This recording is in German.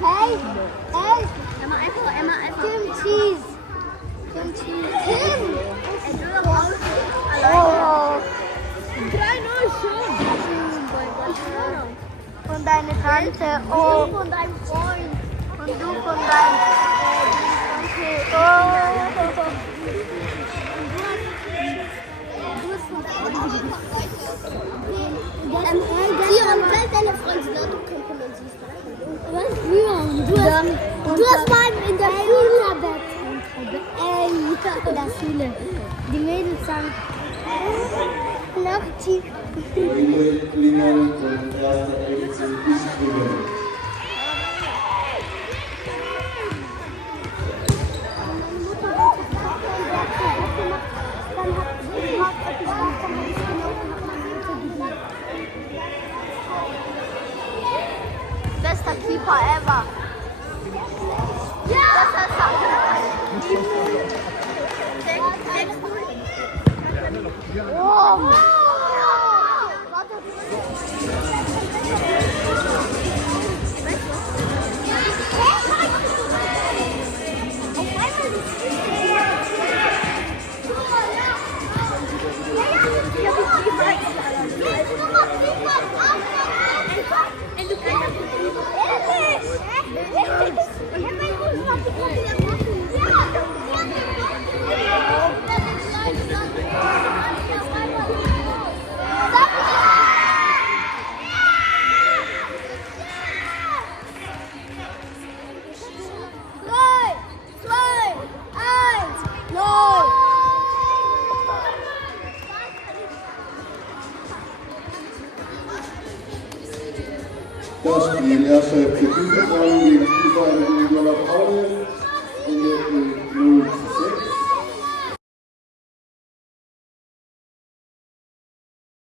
Hey, hey. Einmal Tim Cheese. Tim Cheese. Tim. Oh. 3-0 schon. Von deiner Tante. Oh. Von deinem Freund. Und du von deinem Onkel. Oh. Hier und wenn deine Freunde da, du kannst man siehst. Was? Du hast mal in der Schule. In der Schule. Die Mädels sagen noch tief. Klingeln und erste Elf sind Bischklingeln. Bester Keeper ever. Ja! Das ist oh! Das Spiel erfolgte 5